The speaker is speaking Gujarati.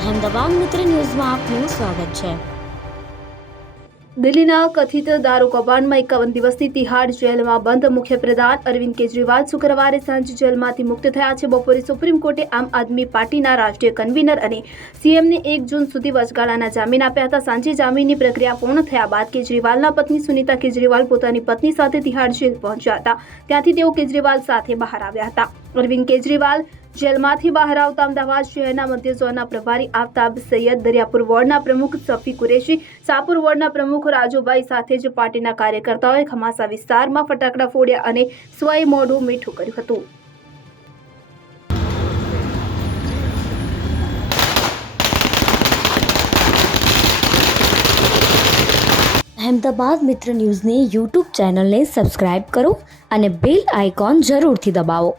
અહેમદાબાદ મિત્ર ન્યૂઝમાં આપનું સ્વાગત છે. દિલ્હીના કથિત દારૂ કૌભાંડમાં એકાવન દિવસથી તિહાડ જેલમાં બંધ. મુખ્ય પ્રધાન અરવિંદ કેજરીવાલ શુક્રવારે સાંજે જેલમાંથી મુક્ત થયા છે. બપોરે સુપ્રીમ કોર્ટે આમ આદમી પાર્ટીના રાષ્ટ્રીય કન્વીનર અને સીએમને એક જૂન સુધી વચગાળાના જામીન આપ્યા હતા. સાંજે જામીનની પ્રક્રિયા પૂર્ણ થયા બાદ કેજરીવાલના પત્ની સુનીતા કેજરીવાલ પોતાની પત્ની સાથે તિહાડ જેલ પહોંચ્યા હતા. ત્યાંથી તેઓ કેજરીવાલ સાથે બહાર આવ્યા હતા. અરવિંદ કેજરીવાલ જેલમાંથી બહાર આવતા અમદાવાદ શહેરના મધ્ય ઝોનના પ્રભારી આફતાબ સૈયદ, દરિયાપુર વોર્ડના પ્રમુખ સફી કુરેશી શાહપુર વોર્ડના પ્રમુખ રાજુભાઈ સાથે જ પાર્ટીના કાર્યકર્તાઓએ ખમાસા વિસ્તારમાં ફટાકડા ફોડ્યા અને સ્વયં મોઢું મીઠું કર્યું હતું. અહેમદાબાદ મિત્ર ન્યૂઝની યુટ્યુબ ચેનલને સબસ્ક્રાઇબ કરો અને બેલ આઇકોન જરૂરથી દબાવો.